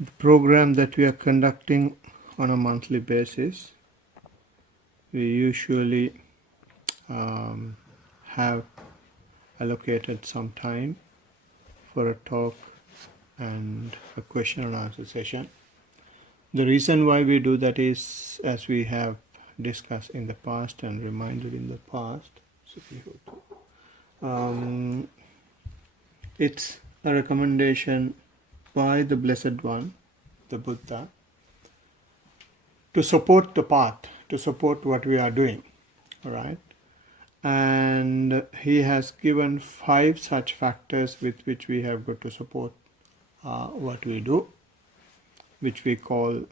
The program that we are conducting on a monthly basis, we usually have allocated some time for a talk and a question and answer session. The reason why we do that is, as we have discussed in the past and reminded in the past, it's a recommendation by the Blessed One, the Buddha, to support the path, to support what we are doing, all right? And he has given 5 such factors with which we have got to support what we do, which we call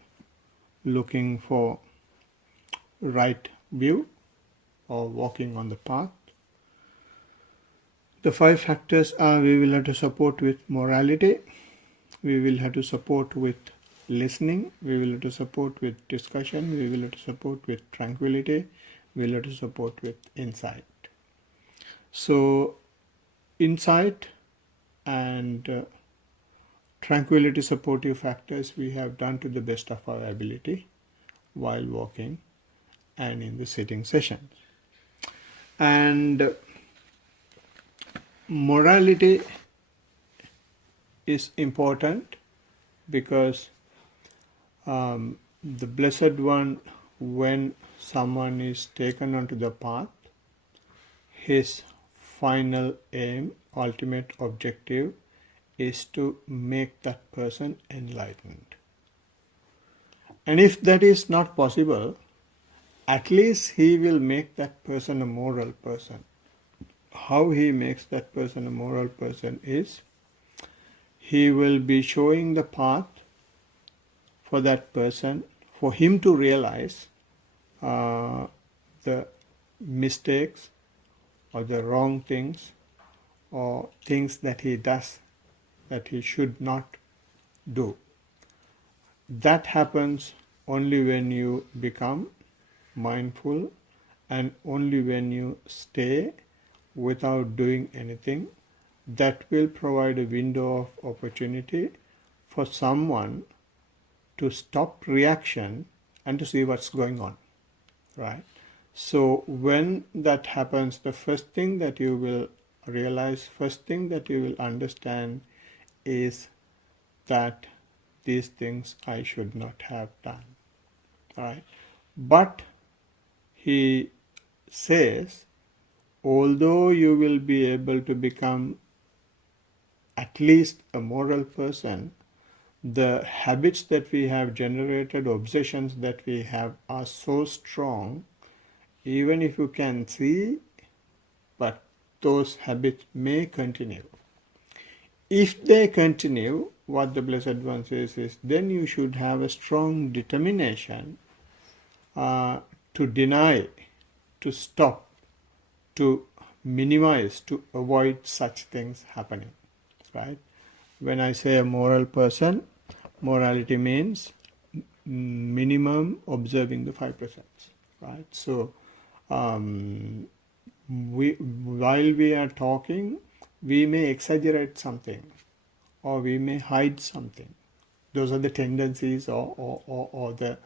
looking for right view or walking on the path. The 5 factors are: we will have to support with morality, we will have to support with listening, we will have to support with discussion, we will have to support with tranquility, we will have to support with insight. So insight and tranquility supportive factors we have done to the best of our ability while walking and in the sitting sessions. And morality is important because the Blessed One, when someone is taken onto the path, his final aim, ultimate objective, is to make that person enlightened. And if that is not possible, at least he will make that person a moral person. How he makes that person a moral person is, he will be showing the path for that person, for him to realize the mistakes or the wrong things or things that he does that he should not do. That happens only when you become mindful and only when you stay without doing anything. That will provide a window of opportunity for someone to stop reaction and to see what's going on, right? So when that happens, the first thing that you will realize, first thing that you will understand is that these things I should not have done, right? But he says, although you will be able to become at least a moral person, the habits that we have generated, obsessions that we have are so strong, even if you can see, but those habits may continue. If they continue, what the Blessed One says is, then you should have a strong determination to deny, to stop, to minimize, to avoid such things happening, right? When I say a moral person, morality means minimum observing the 5%, right? So while we are talking, we may exaggerate something or we may hide something. Those are the tendencies or the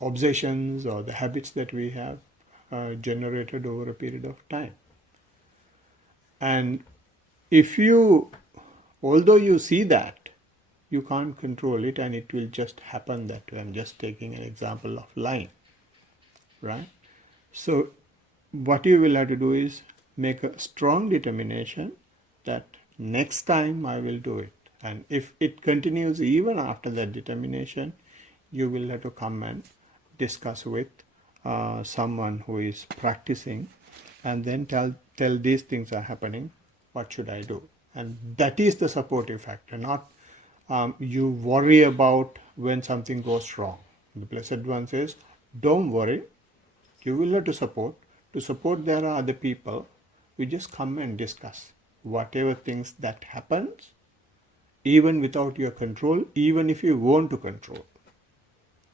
obsessions or the habits that we have generated over a period of time. And if you, although you see that, you can't control it and it will just happen that way. I'm just taking an example of lying, right? So what you will have to do is make a strong determination that next time I will do it. And if it continues even after that determination, you will have to come and discuss with someone who is practicing and then tell these things are happening, what should I do? And that is the supportive factor, not you worry about when something goes wrong. The Blessed One says, don't worry, you will have to support. To support, there are other people. We just come and discuss whatever things that happens, even without your control, even if you want to control,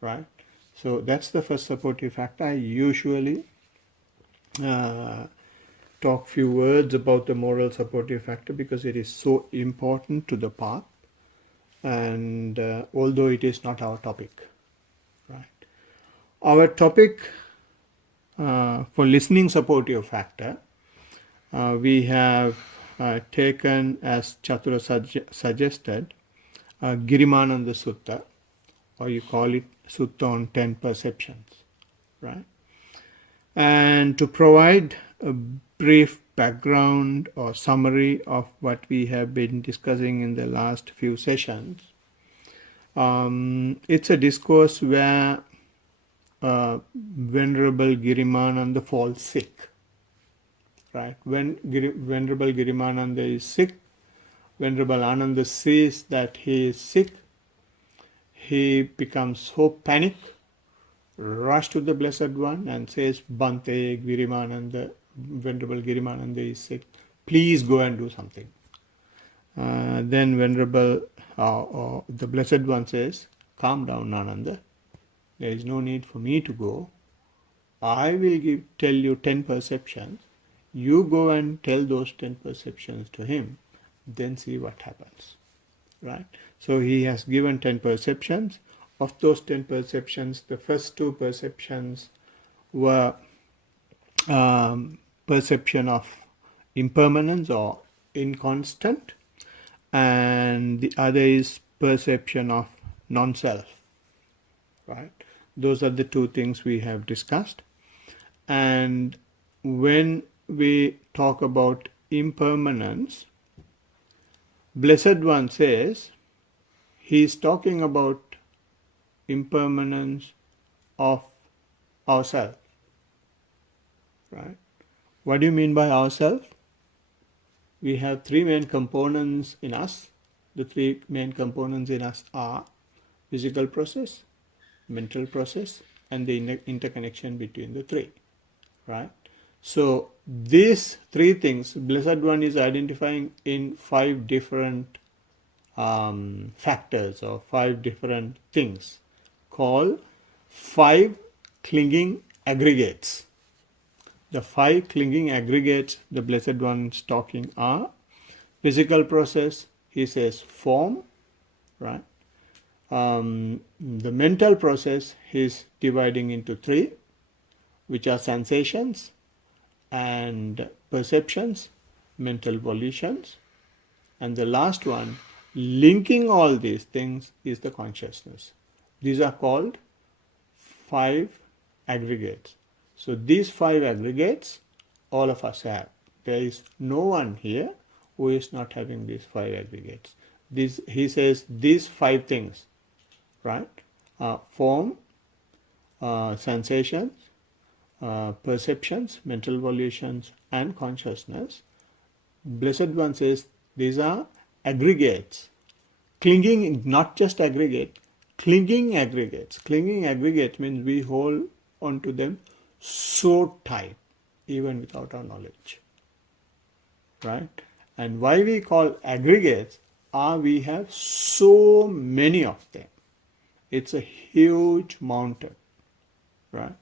right? So that's the first supportive factor. I usually talk few words about the moral supportive factor because it is so important to the path. and although it is not our topic, right? Our topic for listening supportive factor, we have taken, as Chatura suggested, Girimananda Sutta, or you call it Sutta on 10 perceptions, right? And to provide a brief background or summary of what we have been discussing in the last few sessions, it's a discourse where Venerable Girimananda falls sick, right? When Venerable Girimananda is sick, Venerable Ananda sees that he is sick. He becomes so panicked, rush to the Blessed One and says, Bhante, Girimananda, Venerable Girimananda is sick. Please go and do something. Then Venerable, the Blessed One says, calm down, Ananda. There is no need for me to go. I will tell you 10 perceptions. You go and tell those 10 perceptions to him. Then see what happens. Right? So he has given 10 perceptions. Of those 10 perceptions, the first 2 perceptions were perception of impermanence or inconstant, and the other is perception of non-self. Right? Those are the 2 things we have discussed. And when we talk about impermanence, Blessed One says he is talking about impermanence of ourselves. Right? What do you mean by ourselves? We have 3 main components in us. The 3 main components in us are physical process, mental process, and the interconnection between the 3. Right? So these 3 things, Blessed One is identifying in 5 different factors or 5 different things called 5 clinging aggregates. The 5 clinging aggregates the Blessed One is talking are physical process, he says form, right? The mental process he is dividing into 3, which are sensations and perceptions, mental volitions, and the last one, linking all these things, is the consciousness. These are called 5 aggregates. So these 5 aggregates, all of us have. There is no one here who is not having these 5 aggregates. He says these 5 things, right? Form, sensations, perceptions, mental volitions, and consciousness. Blessed One says these are aggregates. Clinging, not just aggregate, clinging aggregates. Clinging aggregates means we hold onto them so tight, even without our knowledge. Right? And why we call aggregates are we have so many of them. It's a huge mountain. Right?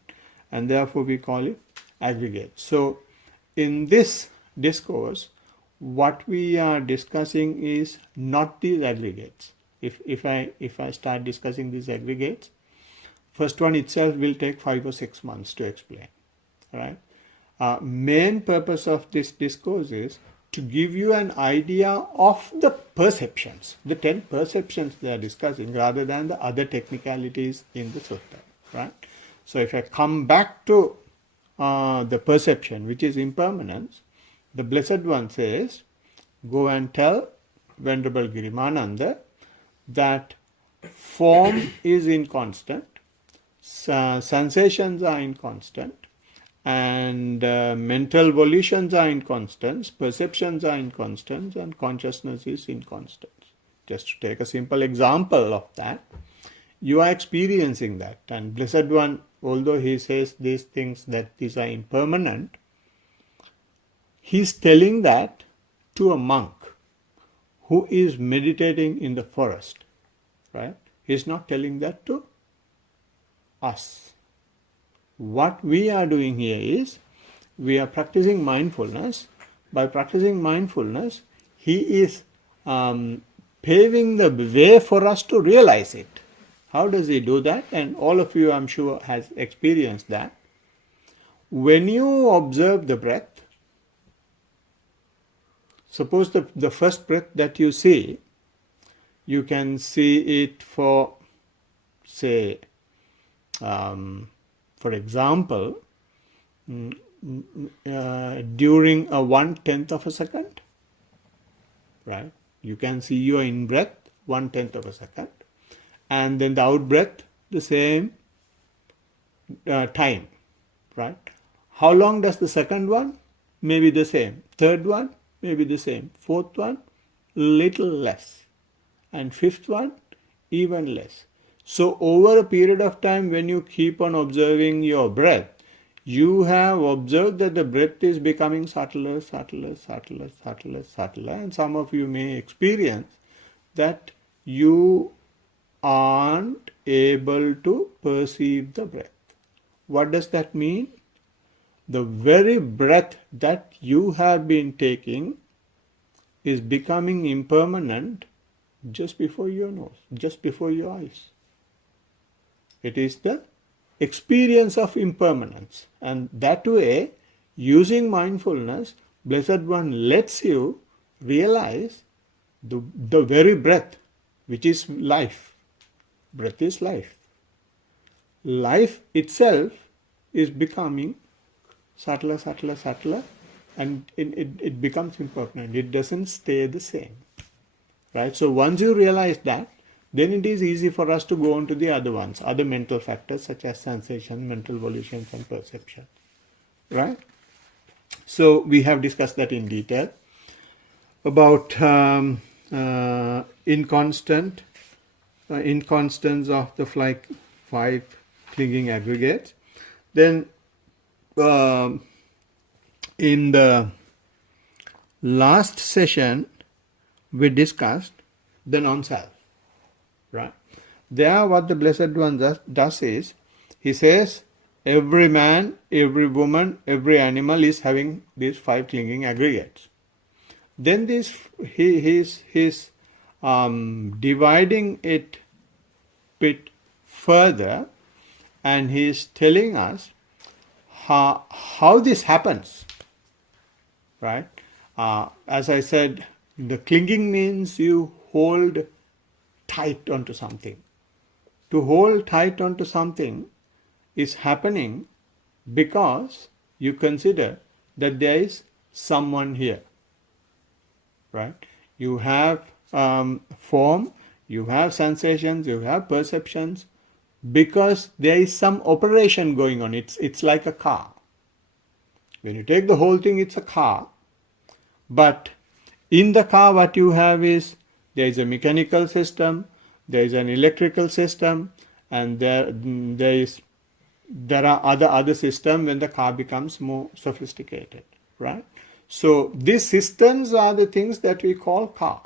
And therefore we call it aggregate. So in this discourse, what we are discussing is not these aggregates. If I start discussing these aggregates, first one itself will take 5 or 6 months to explain. Right? Main purpose of this discourse is to give you an idea of the perceptions, the 10 perceptions they are discussing, rather than the other technicalities in the sutta. Right? So if I come back to the perception, which is impermanence, the Blessed One says, go and tell Venerable Girimananda that form is inconstant, sensations are inconstant, and mental volitions are inconstant, perceptions are inconstant, and consciousness is inconstant. Just to take a simple example of that, you are experiencing that, and Blessed One, although he says these things that these are impermanent, he is telling that to a monk who is meditating in the forest, right? He is not telling that to us. What we are doing here is we are practicing mindfulness. By practicing mindfulness, he is paving the way for us to realize it. How does he do that? And all of you, I'm sure, has experienced that. When you observe the breath, suppose the first breath that you see, you can see it for, say, for example, during a 1/10 of a second, right? You can see your in-breath 1/10 of a second, and then the out-breath the same time, right? How long does the second one? Maybe the same. Third one? Maybe the same. Fourth one? Little less. And fifth one? Even less. So over a period of time, when you keep on observing your breath, you have observed that the breath is becoming subtler, subtler, subtler, subtler, subtler, and some of you may experience that you aren't able to perceive the breath. What does that mean? The very breath that you have been taking is becoming impermanent just before your nose, just before your eyes. It is the experience of impermanence. And that way, using mindfulness, Blessed One lets you realize the very breath, which is life. Breath is life. Life itself is becoming subtler, subtler, subtler, and it becomes impermanent. It doesn't stay the same. Right? So once you realize that, then it is easy for us to go on to the other ones, other mental factors such as sensation, mental volitions, and perception. Right? So we have discussed that in detail about inconstance of the five clinging aggregates. Then in the last session, we discussed the non-self, right? There what the Blessed One does is, he says, every man, every woman, every animal is having these five clinging aggregates. Then he's dividing it bit further, and he's telling us how this happens, right? As I said, the clinging means you hold tight onto something. To hold tight onto something is happening because you consider that there is someone here, right? You have form, you have sensations, you have perceptions, because there is some operation going on. It's like a car. When you take the whole thing, it's a car. But in the car, what you have is, there is a mechanical system, there is an electrical system, and there are other systems when the car becomes more sophisticated, right? So these systems are the things that we call car,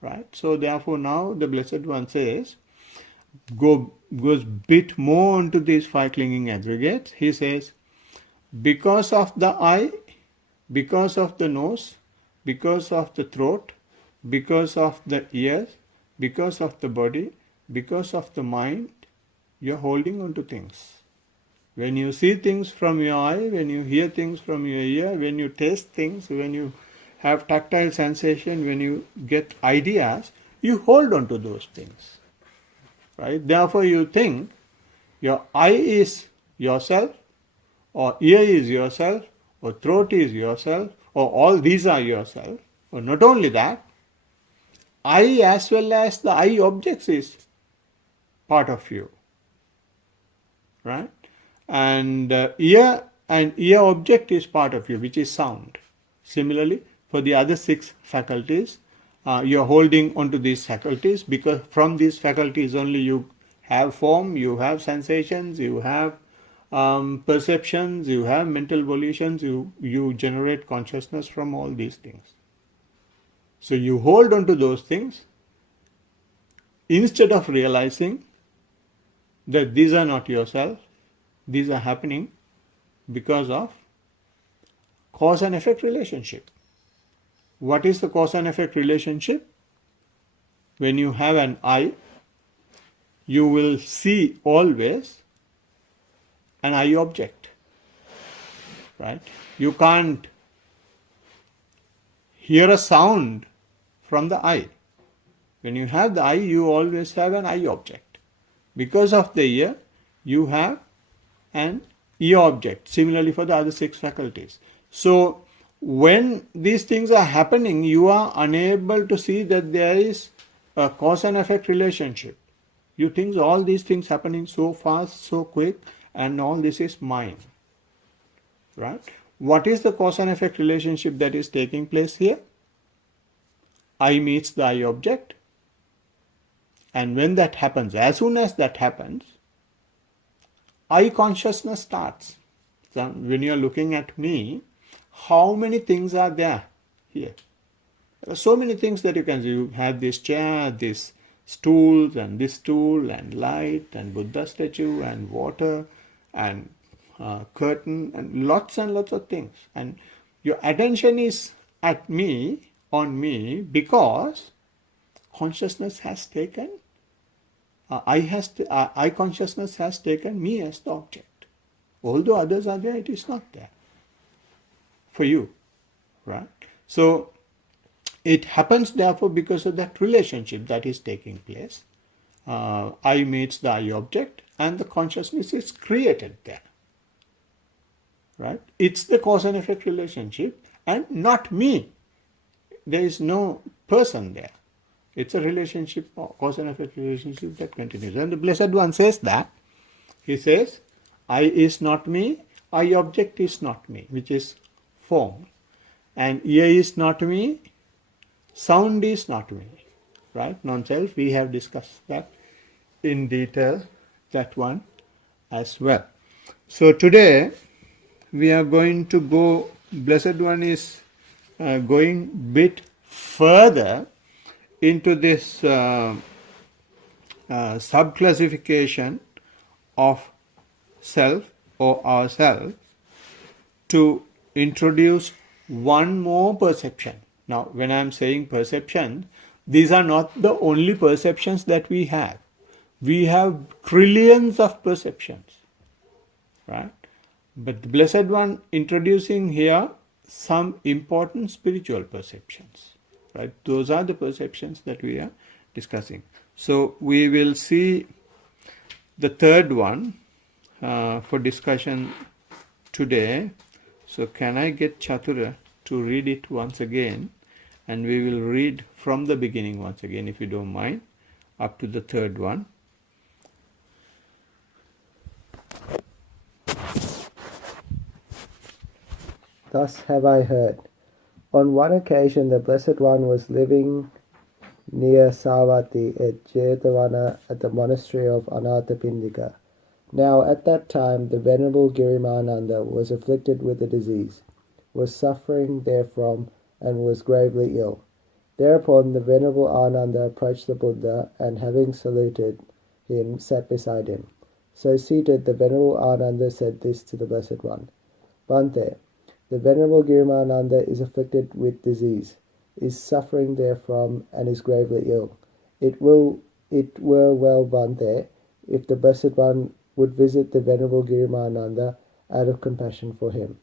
right? So therefore now the Blessed One says, goes bit more into these five clinging aggregates. He says, because of the eye, because of the nose, because of the throat, because of the ears, because of the body, because of the mind, you're holding on to things. When you see things from your eye, when you hear things from your ear, when you taste things, when you have tactile sensation, when you get ideas, you hold on to those things. Right? Therefore you think your eye is yourself, or ear is yourself, or throat is yourself, or all these are yourself. Or not only that, eye as well as the eye objects is part of you, right? And ear object is part of you, which is sound. Similarly, for the other six faculties, you are holding onto these faculties, because from these faculties only you have form, you have sensations, you have perceptions, you have mental volitions, you generate consciousness from all these things. So you hold on to those things instead of realizing that these are not yourself, these are happening because of cause and effect relationship. What is the cause and effect relationship? when you have an eye, you will see always an eye object, right? You can't hear a sound from the eye. When you have the eye, you always have an eye object. Because of the ear, you have an ear object. Similarly for the other 6 faculties. So when these things are happening, you are unable to see that there is a cause and effect relationship. You think all these things happening so fast, so quick, and all this is mine, right? What is the cause and effect relationship that is taking place here? Eye meets the eye object, and when that happens, as soon as that happens, eye consciousness starts. So when you are looking at me, how many things are there here? There are so many things that you can see. You have this chair, this stools, and this stool, and light, and Buddha statue, and water, and curtain, and lots of things. And your attention is at me, on me, because consciousness has taken, eye consciousness has taken me as the object. Although others are there, it is not there for you, right? So it happens therefore because of that relationship that is taking place. Eye meets the eye object, and the consciousness is created there, right? It's the cause and effect relationship, and not me. There is no person there. It's a relationship, cause and effect relationship that continues. And the Blessed One says that. He says, I is not me, I object is not me, which is form. And ear is not me, sound is not me. Right? Non-self, we have discussed that in detail, that one as well. So today, we are going to go, Blessed One is going bit further into this sub-classification of self or ourselves to introduce one more perception. Now, when I am saying perception, these are not the only perceptions that we have. We have trillions of perceptions, right? But the Blessed One introducing here some important spiritual perceptions, right? Those are the perceptions that we are discussing. So we will see the third one for discussion today. So can I get Chatura to read it once again, and we will read from the beginning once again, if you don't mind, up to the third one. Thus have I heard. On one occasion the Blessed One was living near Savatthi at Jetavana at the monastery of Anathapindika. Now at that time the Venerable Girimananda was afflicted with a disease, was suffering therefrom, and was gravely ill. Thereupon the Venerable Ananda approached the Buddha, and having saluted him, sat beside him. So seated, the Venerable Ananda said this to the Blessed One: Bhante, the Venerable Girimananda is afflicted with disease, is suffering therefrom, and is gravely ill. It were well, Bhante, if the Blessed One would visit the Venerable Girimananda out of compassion for him.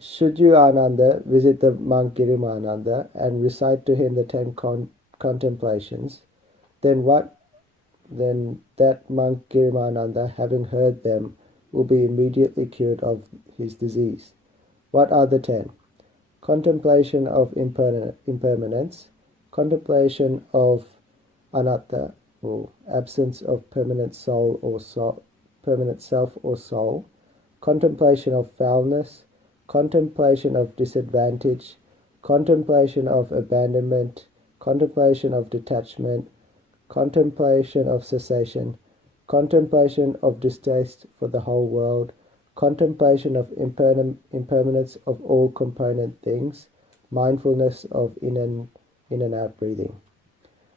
Should you, Ananda, visit the monk Girimananda and recite to him the 10 contemplations, then that monk Girimananda, having heard them, will be immediately cured of his disease. What are the 10? Contemplation of impermanence, contemplation of anatta, or absence of permanent permanent self or soul, contemplation of foulness, contemplation of disadvantage, contemplation of abandonment, contemplation of detachment, contemplation of cessation, contemplation of distaste for the whole world, contemplation of impermanence of all component things, mindfulness of in and out breathing.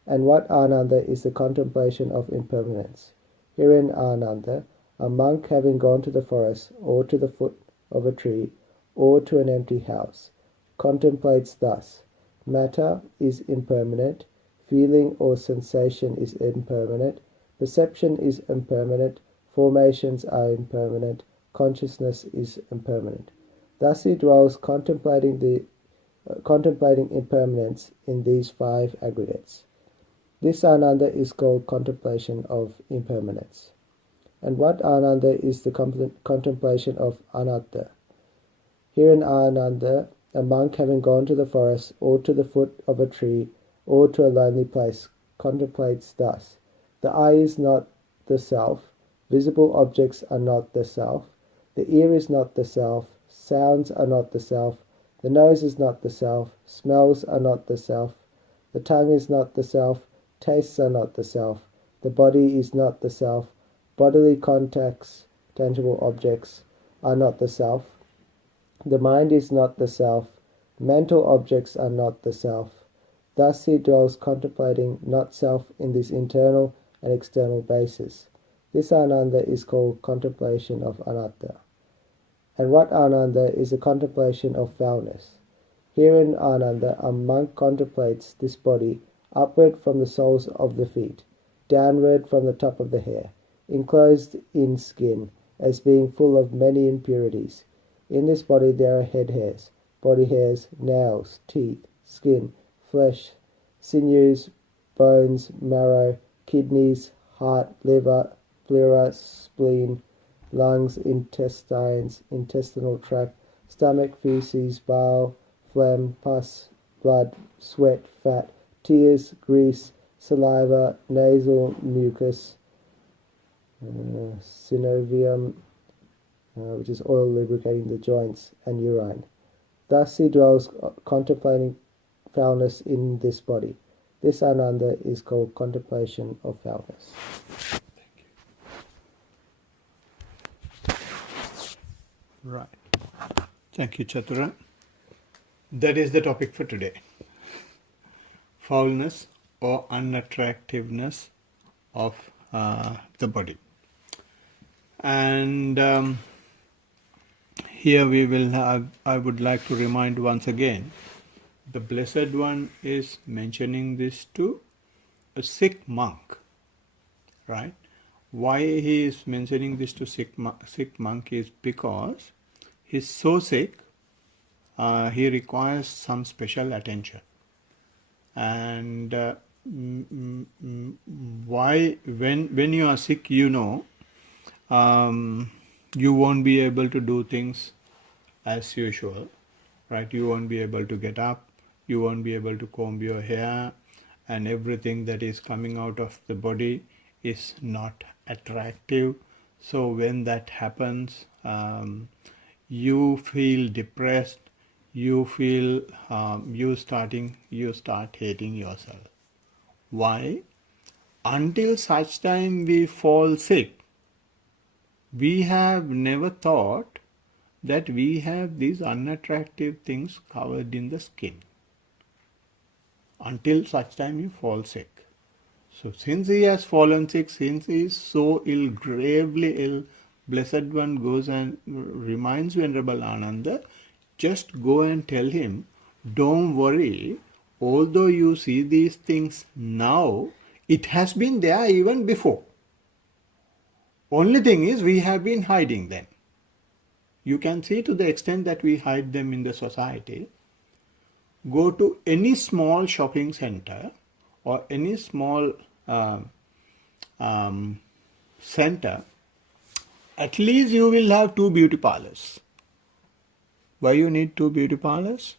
And what, Ananda, is the contemplation of impermanence? Herein, Ananda, a monk having gone to the forest, or to the foot of a tree, or to an empty house, contemplates thus: matter is impermanent, feeling or sensation is impermanent, perception is impermanent, formations are impermanent, consciousness is impermanent. Thus he dwells contemplating impermanence in these five aggregates. This Ananda is called contemplation of impermanence. And what Ananda is the contemplation of anatta? Here in Ananda, a monk having gone to the forest or to the foot of a tree or to a lonely place contemplates thus. The eye is not the self, visible objects are not the self, the ear is not the self, sounds are not the self, the nose is not the self, smells are not the self, the tongue is not the self, tastes are not the self, the body is not the self, bodily contacts, tangible objects, are not the self, the mind is not the self, mental objects are not the self. Thus he dwells contemplating not self in this internal and external basis. This Ananda is called contemplation of anatta. And what Ananda is a contemplation of foulness. Here in Ananda, a monk contemplates this body upward from the soles of the feet, downward from the top of the hair, enclosed in skin, as being full of many impurities. In this body there are head hairs, body hairs, nails, teeth, skin, flesh, sinews, bones, marrow, kidneys, heart, liver, pleura, spleen, lungs, intestines, intestinal tract, stomach, feces, bile, phlegm, pus, blood, sweat, fat, tears, grease, saliva, nasal mucus, synovium, which is oil lubricating the joints, and urine. Thus he dwells contemplating foulness in this body. This Ananda is called contemplation of foulness. Right. Thank you, Chatura. That is the topic for today. Foulness or unattractiveness of the body. And here we will have, I would like to remind once again, the Blessed One is mentioning this to a sick monk, right? Why he is mentioning this to sick monk is because he's so sick, he requires some special attention. And why, when you are sick, you know, you won't be able to do things as usual, right? You won't be able to get up, you won't be able to comb your hair, and everything that is coming out of the body is not attractive. So when that happens, you feel depressed, you feel you start hating yourself. Why? Until such time we fall sick, we have never thought that we have these unattractive things covered in the skin. Until such time you fall sick. So since he has fallen sick, since he is so ill, gravely ill, Blessed One goes and reminds Venerable Ananda, just go and tell him, don't worry, although you see these things now, it has been there even before. Only thing is we have been hiding them. You can see to the extent that we hide them in the society. Go to any small shopping center or any small center, at least you will have 2 beauty parlors. Why you need 2 beauty parlors?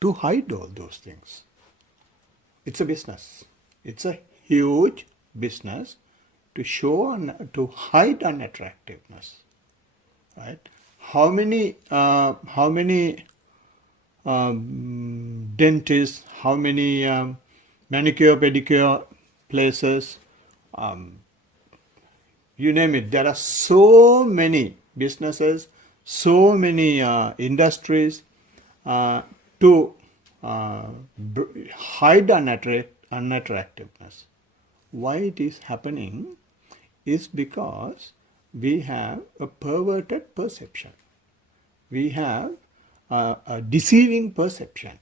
To hide all those things. It's a business. It's a huge business to show and to hide unattractiveness. Right? How many dentists, how many manicure, pedicure places, you name it. There are so many businesses, so many industries to hide unattractiveness. Why it is happening is because we have a perverted perception. We have a deceiving perception.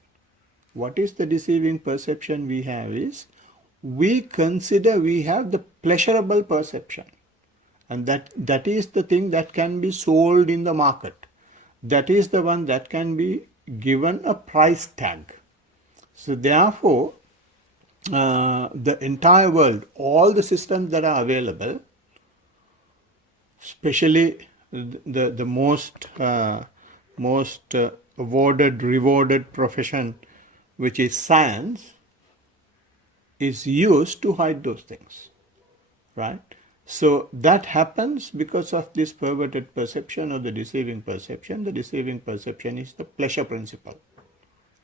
What is the deceiving perception we have is, we consider we have the pleasurable perception, and that is the thing that can be sold in the market. That is the one that can be given a price tag. So therefore, the entire world, all the systems that are available, especially the most awarded, rewarded profession, which is science, is used to hide those things, right? So that happens because of this perverted perception or the deceiving perception. The deceiving perception is the pleasure principle,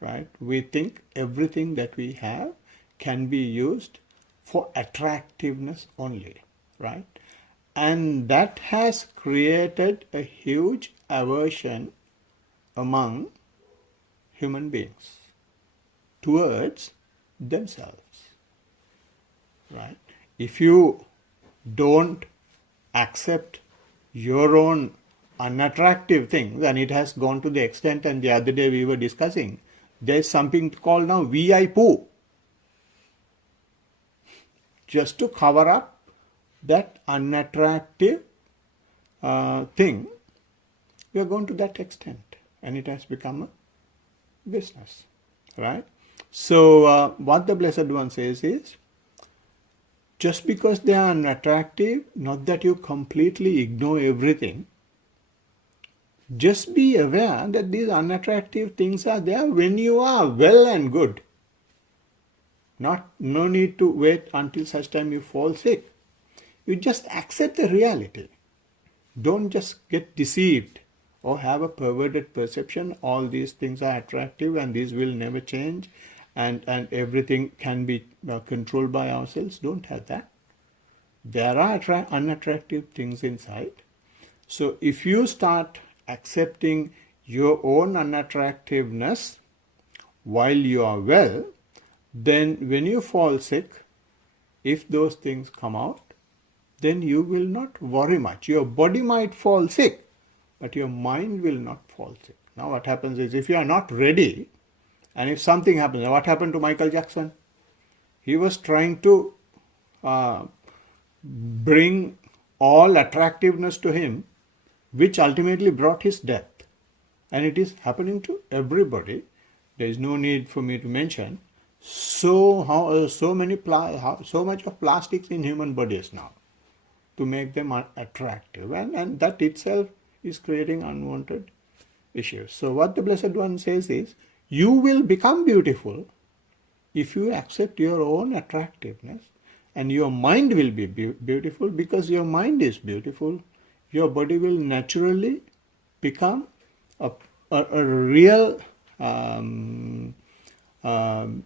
right? We think everything that we have can be used for attractiveness only, right? And that has created a huge aversion among human beings towards themselves, right? If you don't accept your own unattractive things, and it has gone to the extent, and the other day we were discussing, there's something called now VI poo, just to cover up that unattractive thing. We are going to that extent, and it has become a business, right? So what the Blessed One says is, just because they are unattractive, not that you completely ignore everything. Just be aware that these unattractive things are there when you are well and good. No need to wait until such time you fall sick. You just accept the reality. Don't just get deceived or have a perverted perception. All these things are attractive and these will never change, and everything can be controlled by ourselves. Don't have that. There are unattractive things inside. So if you start accepting your own unattractiveness while you are well, then when you fall sick, if those things come out, then you will not worry much. Your body might fall sick, but your mind will not fall sick. Now what happens is, if you are not ready, and if something happens, what happened to Michael Jackson? He was trying to bring all attractiveness to him, which ultimately brought his death. And it is happening to everybody. There is no need for me to mention. So much of plastics in human bodies now to make them attractive, and that itself is creating unwanted issues. So what the Blessed One says is, you will become beautiful if you accept your own attractiveness, and your mind will be beautiful. Because your mind is beautiful, your body will naturally become a real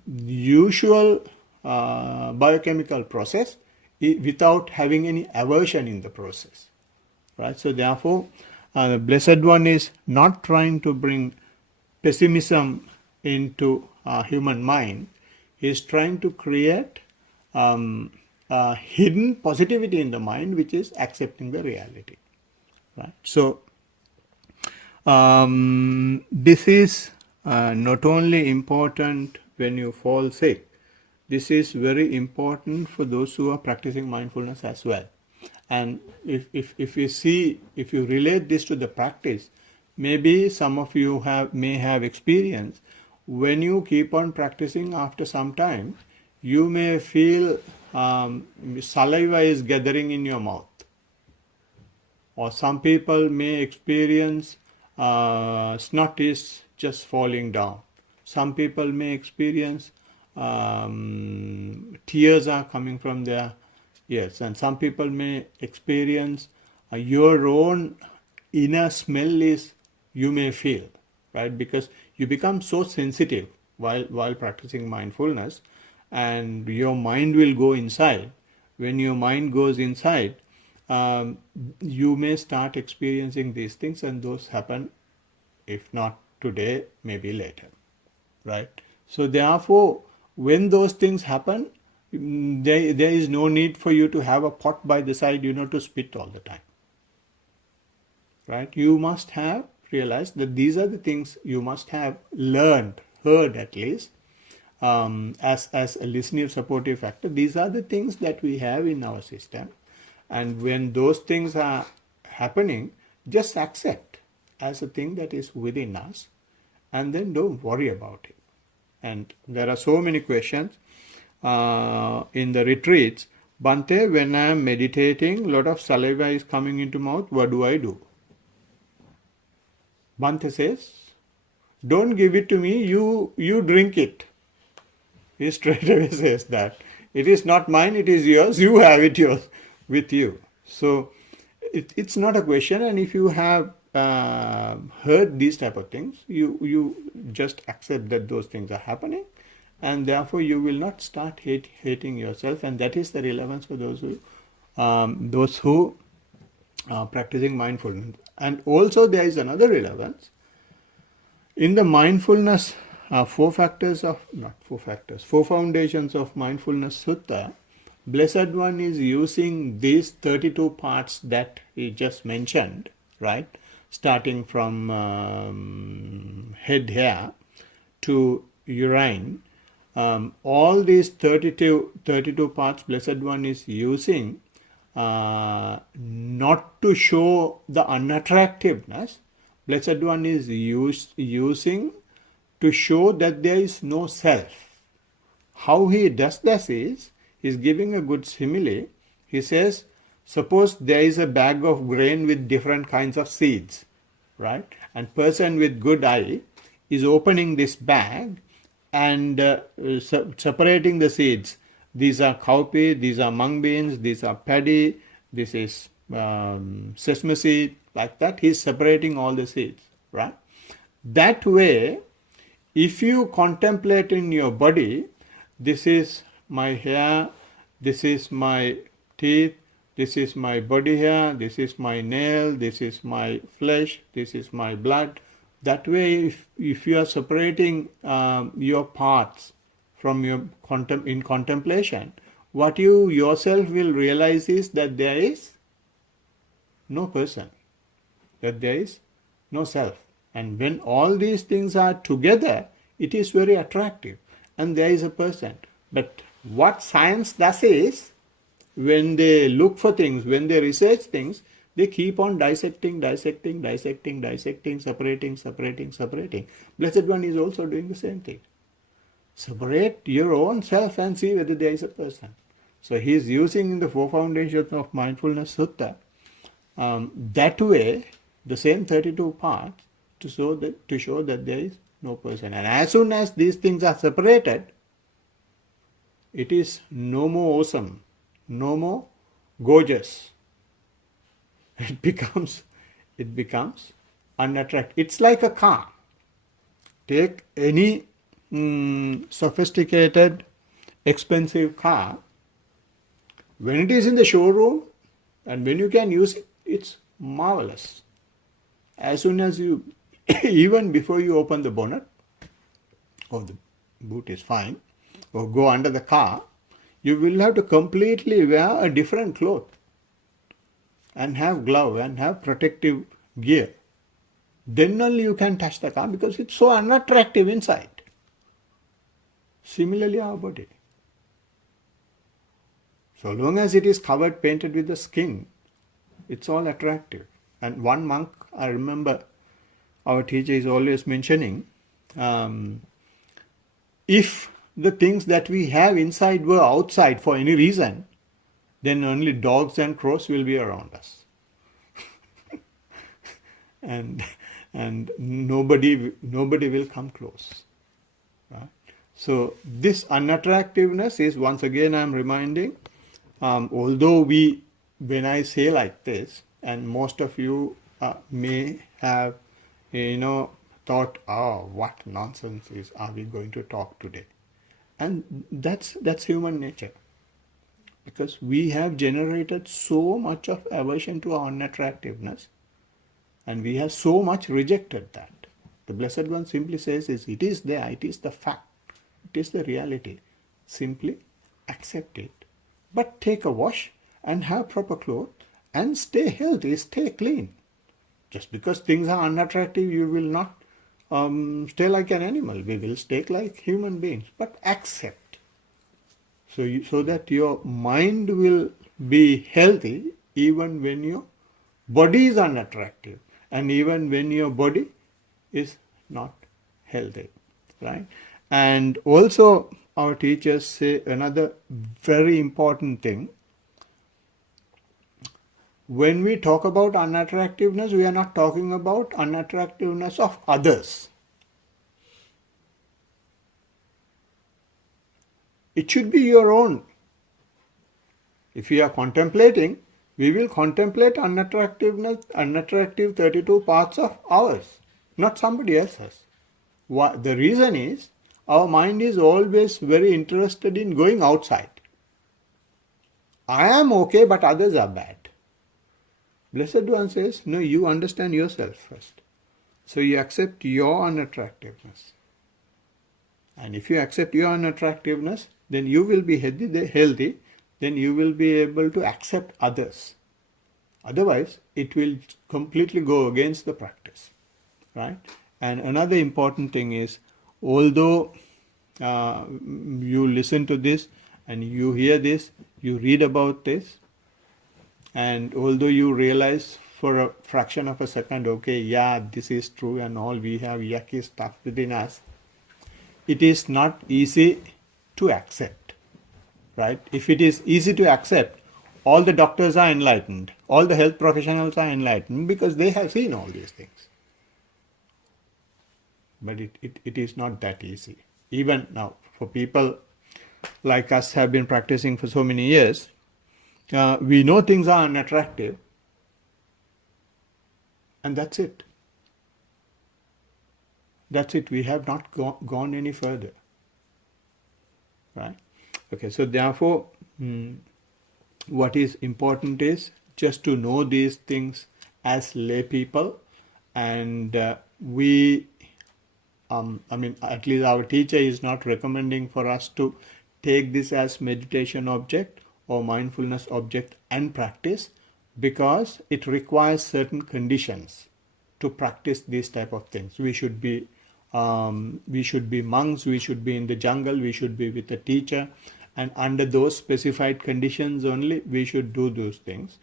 usual biochemical process without having any aversion in the process, right? So therefore, the Blessed One is not trying to bring pessimism into human mind. He is trying to create hidden positivity in the mind, which is accepting the reality, right? So this is not only important when you fall sick. This is very important for those who are practicing mindfulness as well. And if you relate this to the practice, maybe some of you may have experience. When you keep on practicing, after some time, you may feel saliva is gathering in your mouth. Or some people may experience snot is just falling down. Some people may experience tears are coming from their ears. And some people may experience your own inner smell is, you may feel, right? Because you become so sensitive while practicing mindfulness, and your mind will go inside. When your mind goes inside, you may start experiencing these things, and those happen, if not today, maybe later, right? So therefore, when those things happen, there is no need for you to have a pot by the side, to spit all the time, right? You must have realized that these are the things you must have learned, heard at least, as a listening supportive factor. These are the things that we have in our system. And when those things are happening, just accept as a thing that is within us, and then don't worry about it. And there are so many questions in the retreats. Bante, when I am meditating, a lot of saliva is coming into mouth, what do I do? Bante says, don't give it to me, you drink it. He straight away says that. It is not mine, it is yours, you have it yours with you. So it's not a question, and if you have heard these type of things, you just accept that those things are happening, and therefore you will not start hating yourself, and that is the relevance for those who are practicing mindfulness. And also there is another relevance. In the mindfulness, four foundations of mindfulness sutta, Blessed One is using these 32 parts that he just mentioned, right? Starting from head hair to urine. All these 32 parts Blessed One is using not to show the unattractiveness. Blessed One is using to show that there is no self. How he does this is, he's giving a good simile. He says, suppose there is a bag of grain with different kinds of seeds, right? And person with good eye is opening this bag and separating the seeds. These are cowpea, these are mung beans, these are paddy, this is sesame seed, like that. He's separating all the seeds, right? That way, if you contemplate in your body, this is my hair, this is my teeth, this is my body hair, this is my nail, this is my flesh, this is my blood. That way, if you are separating your parts from your in contemplation, what you yourself will realize is that there is no person, that there is no self. And when all these things are together, it is very attractive, and there is a person. But what science does is, when they look for things, when they research things, they keep on dissecting, separating. Blessed One is also doing the same thing. Separate your own self and see whether there is a person. So he is using the four foundations of mindfulness sutta. That way, the same 32 parts to show that there is no person. And as soon as these things are separated, it is no more awesome, no more gorgeous. It becomes unattractive. It's like a car. Take any sophisticated, expensive car. When it is in the showroom and when you can use it, it's marvelous. As soon as you, even before you open the bonnet, or the boot is fine, or go under the car, you will have to completely wear a different cloth and have glove and have protective gear. Then only you can touch the car, because it's so unattractive inside. Similarly, our body. So long as it is covered, painted with the skin, it's all attractive. And one monk, I remember our teacher is always mentioning, if the things that we have inside were outside for any reason, then only dogs and crows will be around us. and nobody will come close. Right? So this unattractiveness is, once again I am reminding, although when I say like this, and most of you may have thought, oh, what nonsense are we going to talk today? And that's human nature, because we have generated so much of aversion to our unattractiveness, and we have so much rejected that. The Blessed One simply says, it is there, it is the fact, it is the reality. Simply accept it. But take a wash and have proper clothes and stay healthy, stay clean. Just because things are unattractive, you will not stay like an animal. We will stay like human beings, but accept. So that your mind will be healthy even when your body is unattractive and even when your body is not healthy, right? And also our teachers say another very important thing. When we talk about unattractiveness, we are not talking about unattractiveness of others. It should be your own. If we are contemplating, we will contemplate unattractive 32 parts of ours, not somebody else's. The reason is our mind is always very interested in going outside. I am okay, but others are bad. Blessed One says, no, you understand yourself first. So you accept your unattractiveness. And if you accept your unattractiveness, then you will be healthy, then you will be able to accept others. Otherwise, it will completely go against the practice, right? And another important thing is, although you listen to this and you hear this, you read about this, and although you realize for a fraction of a second, okay, yeah, this is true and all, we have yucky stuff within us, it is not easy to accept, right? If it is easy to accept, all the doctors are enlightened, all the health professionals are enlightened because they have seen all these things. But it is not that easy. Even now, for people like us have been practicing for so many years, we know things are unattractive, and that's it. That's it. We have not gone any further, right? Okay, so therefore, what is important is just to know these things as lay people, and at least our teacher is not recommending for us to take this as meditation object or mindfulness object and practice, because it requires certain conditions to practice these type of things. We should be monks, we should be in the jungle, we should be with a teacher, and under those specified conditions only we should do those things.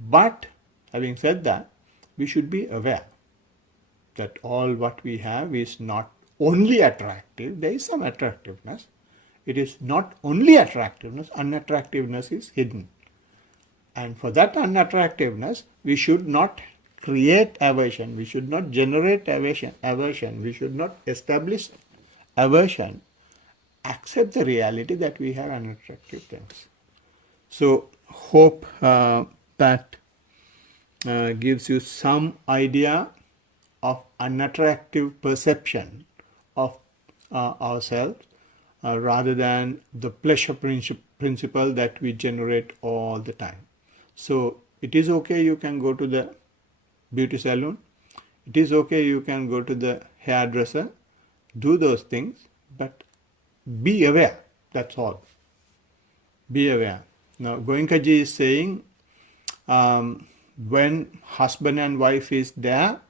But having said that, we should be aware that all what we have is not only attractive, there is some attractiveness. It is not only attractiveness, unattractiveness is hidden. And for that unattractiveness, we should not create aversion, we should not generate aversion, we should not establish aversion. Accept the reality that we have unattractive things. So, hope that gives you some idea of unattractive perception of ourselves, rather than the pleasure principle that we generate all the time. So it is okay, you can go to the beauty salon, it is okay, you can go to the hairdresser, do those things, but be aware, that's all. Be aware. Now Goenkaji is saying, when husband and wife is there,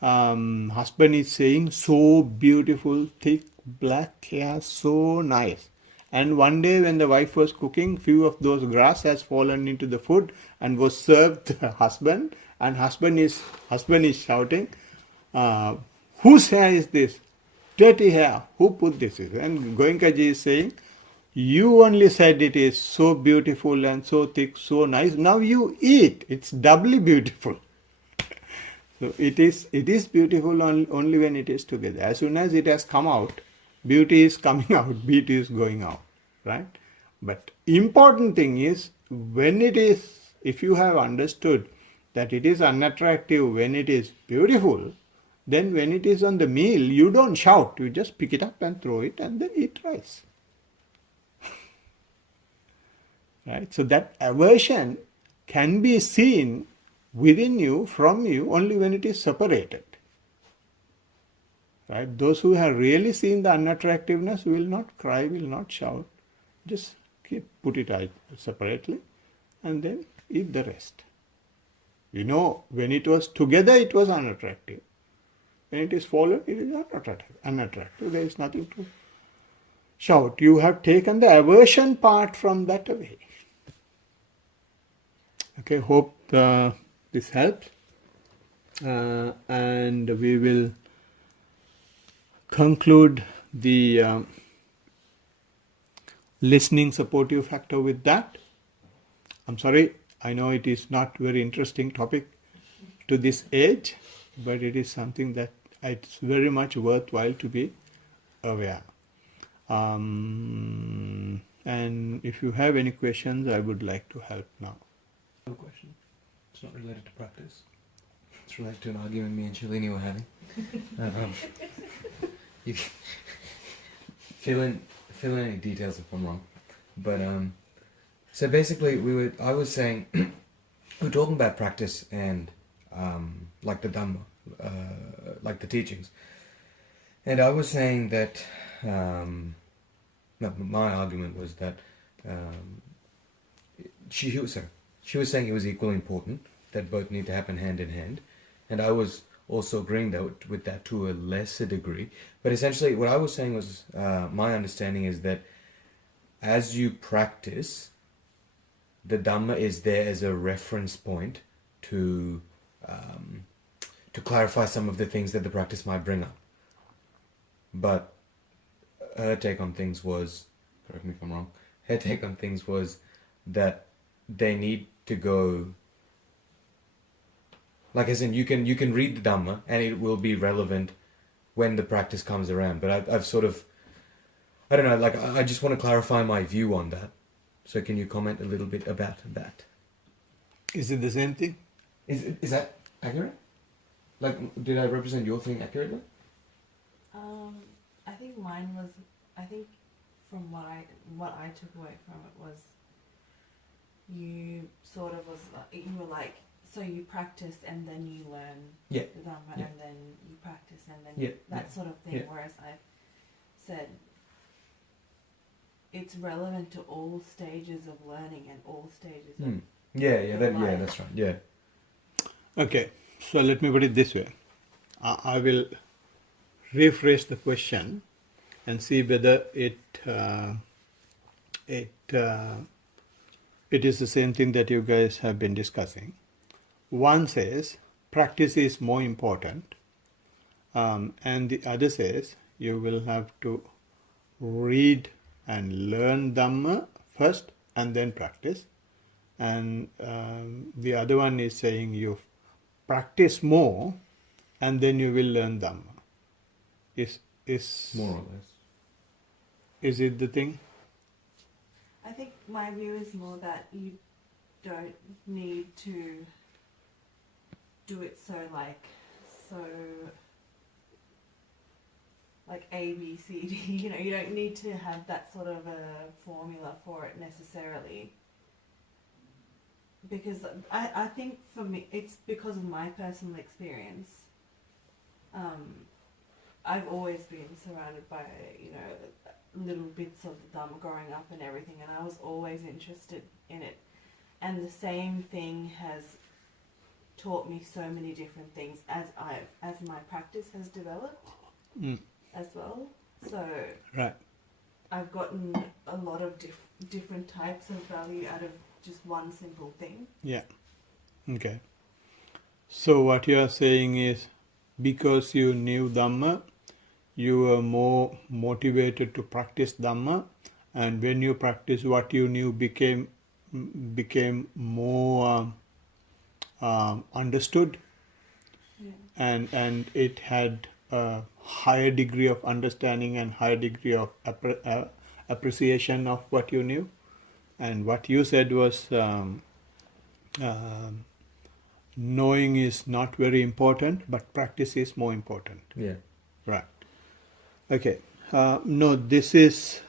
husband is saying, so beautiful, thick black hair, so nice. And one day when the wife was cooking, few of those grass has fallen into the food and was served to the husband, and husband is shouting, whose hair is this? Dirty hair. Who put this? And Goenkaji is saying, you only said it is so beautiful and so thick, so nice. Now you eat. It's doubly beautiful. So it is beautiful only when it is together. As soon as it has come out, beauty is coming out, beauty is going out, right? But important thing is, when it is, if you have understood that it is unattractive when it is beautiful, then when it is on the meal, you don't shout, you just pick it up and throw it and then eat rice. Right? So that aversion can be seen within you, from you, only when it is separated. Right? Those who have really seen the unattractiveness will not cry, will not shout. Just put it out separately and then eat the rest. You know, when it was together, it was unattractive. When it is fallen, it is unattractive. There is nothing to shout. You have taken the aversion part from that away. Okay, hope this helps. And we will conclude the listening supportive factor with that. I'm sorry, I know it is not very interesting topic to this age, but it is something that it's very much worthwhile to be aware. And if you have any questions, I would like to help now. No question. It's not related to practice. It's related to an argument me and Shalini were having. You can fill in any details if I'm wrong. But so basically, I was saying we were talking about practice and like the Dhamma, like the teachings, and I was saying that no, my argument was that she was saying it was equally important that both need to happen hand in hand, and I was also agreeing with that to a lesser degree. But essentially, what I was saying was my understanding is that as you practice, the Dhamma is there as a reference point to clarify some of the things that the practice might bring up. But her take on things was, correct me if I'm wrong, her take on things was that they need to go, like as in you can read the Dhamma and it will be relevant when the practice comes around. But I've sort of, I don't know, like I just want to clarify my view on that. So can you comment a little bit about that? Is it the same thing? Is that accurate? Like, did I represent your thing accurately? I think mine was. I think from what I took away from it was, you sort of was you were like, so you practice and then you learn Yeah. the Dhamma Yeah. and then you practice and then Yeah. that sort of thing. Yeah. Whereas I said it's relevant to all stages of learning and all stages of Yeah, life. that's right. Yeah. Okay, so let me put it this way. I will rephrase the question and see whether it is the same thing that you guys have been discussing. One says practice is more important, and the other says you will have to read and learn Dhamma first and then practice. And the other one is saying you practice more and then you will learn Dhamma. Is More or less. Is it the thing? I think my view is more that you don't need to do it so A, B, C, D, you don't need to have that sort of a formula for it necessarily. Because I think for me, it's because of my personal experience. I've always been surrounded by, little bits of the Dhamma growing up and everything, and I was always interested in it. And the same thing has taught me so many different things as my practice has developed as well. So Right. I've gotten a lot of different types of value out of just one simple thing. Yeah. Okay. So what you are saying is because you knew Dhamma, you were more motivated to practice Dhamma, and when you practice what you knew became more understood, and it had a higher degree of understanding and higher degree of appreciation of what you knew. And what you said was knowing is not very important, but practice is more important. Yeah. Right. Okay. No, this is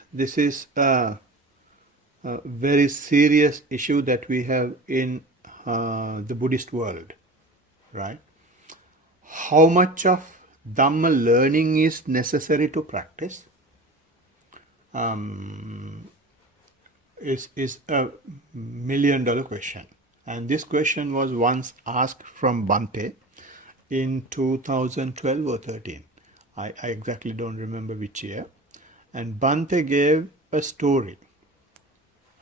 a very serious issue that we have in the Buddhist world, right? How much of Dhamma learning is necessary to practice is a $1 million question. And this question was once asked from Bhante, in 2012 or 13. I exactly don't remember which year. And Bante gave a story.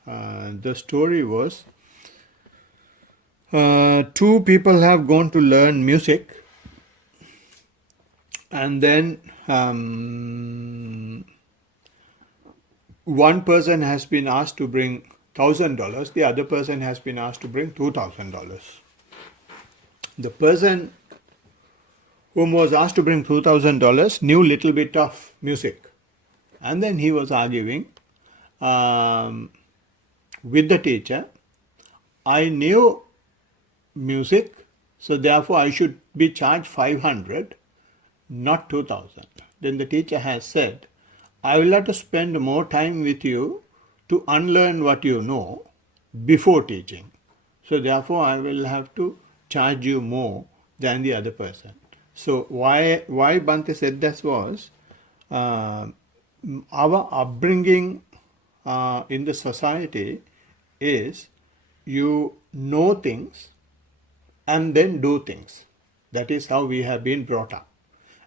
The story was two people have gone to learn music, and then one person has been asked to bring $1,000, the other person has been asked to bring $2,000. The person whom was asked to bring $2,000 knew little bit of music, and then he was arguing with the teacher. I knew music, so therefore I should be charged 500, not 2,000. Then the teacher has said, I will have to spend more time with you to unlearn what you know before teaching. So therefore I will have to charge you more than the other person. So why Bhante said this was our upbringing in the society is you know things and then do things. That is how we have been brought up.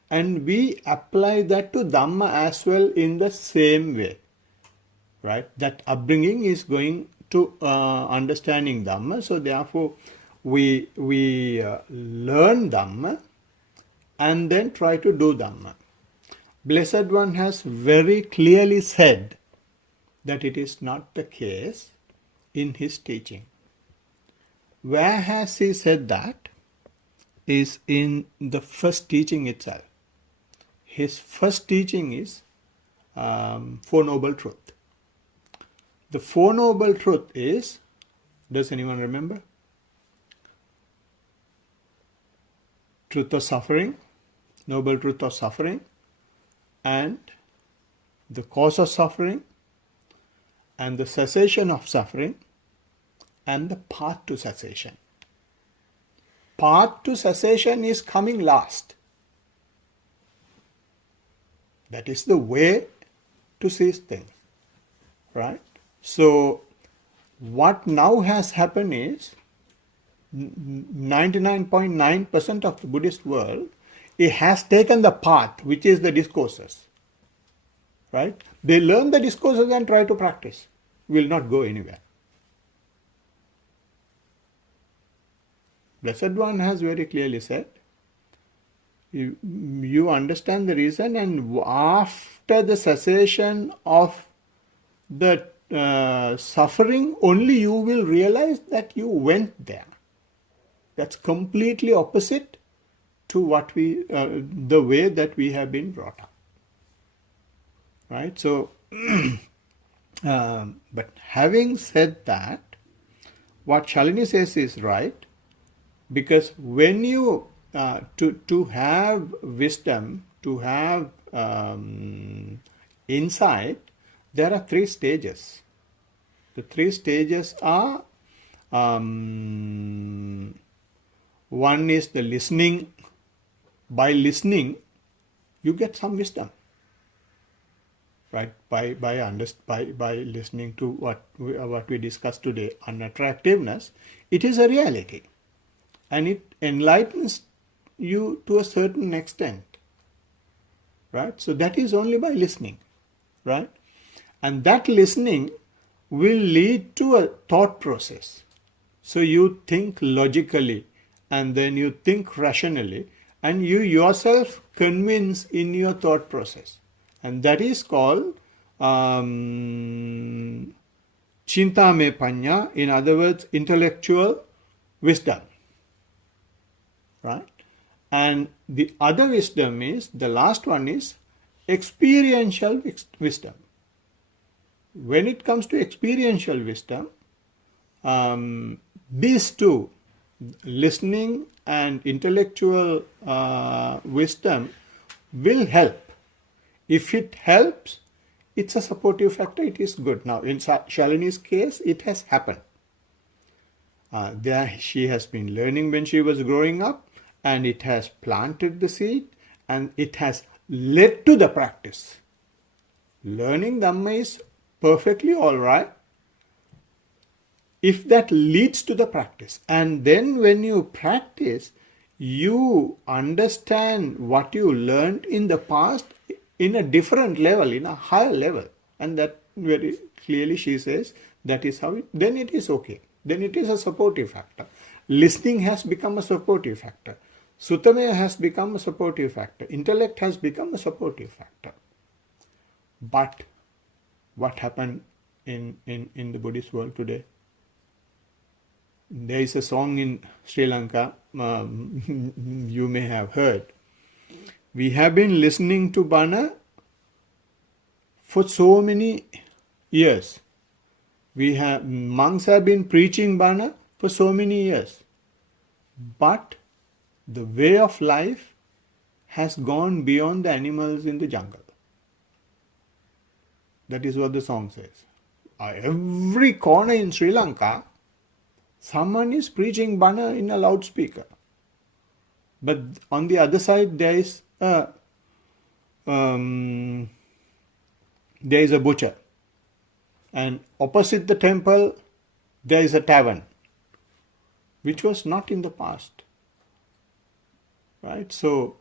And we apply that to Dhamma as well in the same way. Right? That upbringing is going to understanding Dhamma. So therefore, we learn Dhamma and then try to do Dhamma. Blessed One has very clearly said that it is not the case in his teaching. Where has he said that? Is in the first teaching itself. His first teaching is Four Noble Truth. The Four Noble Truth is, does anyone remember? Truth of suffering, Noble Truth of suffering, and the cause of suffering, and the cessation of suffering, and the path to cessation. Path to cessation is coming last. That is the way to cease things, right? So what now has happened is 99.9% of the Buddhist world, it has taken the path, which is the discourses, right? They learn the discourses and try to practice. Will not go anywhere. Blessed One has very clearly said, you understand the reason, and after the cessation of the suffering, only you will realize that you went there. That's completely opposite to what the way that we have been brought up. Right? So, but having said that, what Shalini says is right, because when you to have wisdom, to have insight, there are three stages. The three stages are one is the listening. By listening, you get some wisdom, right? By listening to what we discussed today, unattractiveness, it is a reality, and it enlightens you to a certain extent, right? So that is only by listening, right? And that listening will lead to a thought process. So you think logically, and then you think rationally, and you yourself convince in your thought process. And that is called Chintame Panya, in other words, intellectual wisdom, right? And the other wisdom is, the last one is experiential wisdom. When it comes to experiential wisdom, these two, listening and intellectual wisdom, will help. If it helps, it's a supportive factor, it is good. Now, in Shalini's case, it has happened. She has been learning when she was growing up, and it has planted the seed, and it has led to the practice. Learning Dhamma is perfectly all right if that leads to the practice. And then when you practice, you understand what you learned in the past in a different level, in a higher level. And that very clearly she says that is how then it is okay. Then it is a supportive factor. Listening has become a supportive factor. Sutamaya has become a supportive factor. Intellect has become a supportive factor. But what happened in the Buddhist world today? There is a song in Sri Lanka, you may have heard. We have been listening to Bana for so many years. Monks have been preaching Bana for so many years. But the way of life has gone beyond the animals in the jungle. That is what the song says. Every corner in Sri Lanka, someone is preaching Bana in a loudspeaker. But on the other side, there is a butcher. And opposite the temple, there is a tavern, which was not in the past. Right? So,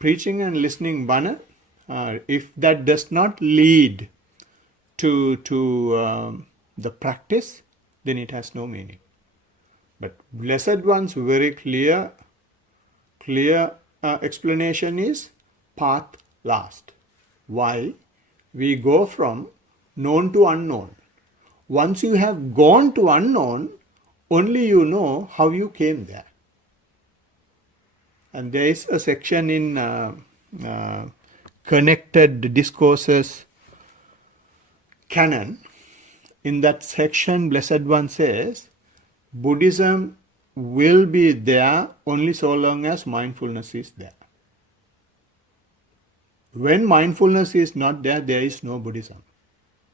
preaching and listening Bana, if that does not lead to the practice, then it has no meaning. But Blessed One's very clear explanation is path last. Why? We go from known to unknown. Once you have gone to unknown, only you know how you came there. And there is a section in Connected Discourses canon. In that section, Blessed One says, Buddhism will be there only so long as mindfulness is there. When mindfulness is not there, there is no Buddhism.